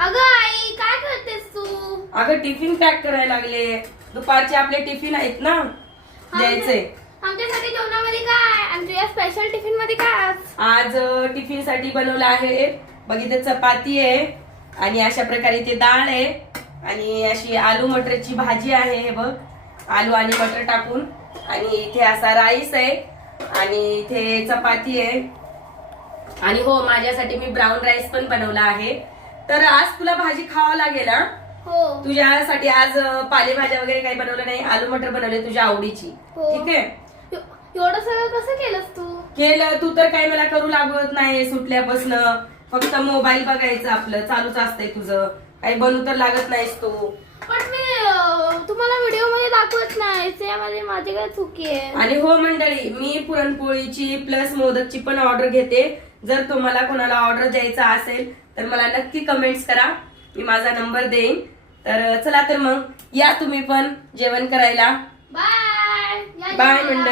अगं आई काय करतेस तू? अगं टिफिन पॅक करायला लागले. दुपारचे आपले टिफिन आहेत ना द्यायचे. आमच्यासाठी जेवणामध्ये काय आणि तुझ्या स्पेशल टिफिन मध्ये काय आज टिफिन साठी बनवलं आहे. बघितलं चपाती आहे आणि अशा प्रकारे ते डाळ आहे आणि अशी आलू मटरची भाजी आहे. हे बघ आलू आणि मटर टाकून. आणि इथे असा राईस आहे आणि इथे चपाती आहे. आणि हो माझ्यासाठी मी ब्राऊन राईस पण बनवला आहे. तर आज तुला भाजी खावा लागेल हा. हो. तुझ्यासाठी आज पालेभाज्या वगैरे काही बनवलं नाही. आलू मटर बनवले तुझ्या आवडीची. हो. ठीक आहे. एवढं सगळं कसं केलंस तू? केलं तू तर काही मला करू लागत नाही. सुटल्यापासून फक्त मोबाईल बघायचं आपलं चालूच असतंय तुझं. काही बनवू तर लागत नाहीस तू. पण मी तुम्हाला व्हिडिओ मध्ये दाखवत नाही. त्यामध्ये माझी काय चुकी आहे? आणि हो मंडळी मी पुरणपोळीची प्लस मोदकची पण ऑर्डर घेते. जर तुम्हाला कोणाला ऑर्डर द्यायचा असेल तर मला नक्की कमेंट्स करा. मी माझा नंबर देईन. तर चला तर मग या तुम्ही पण जेवण करायला. बाय बाय मंडळी.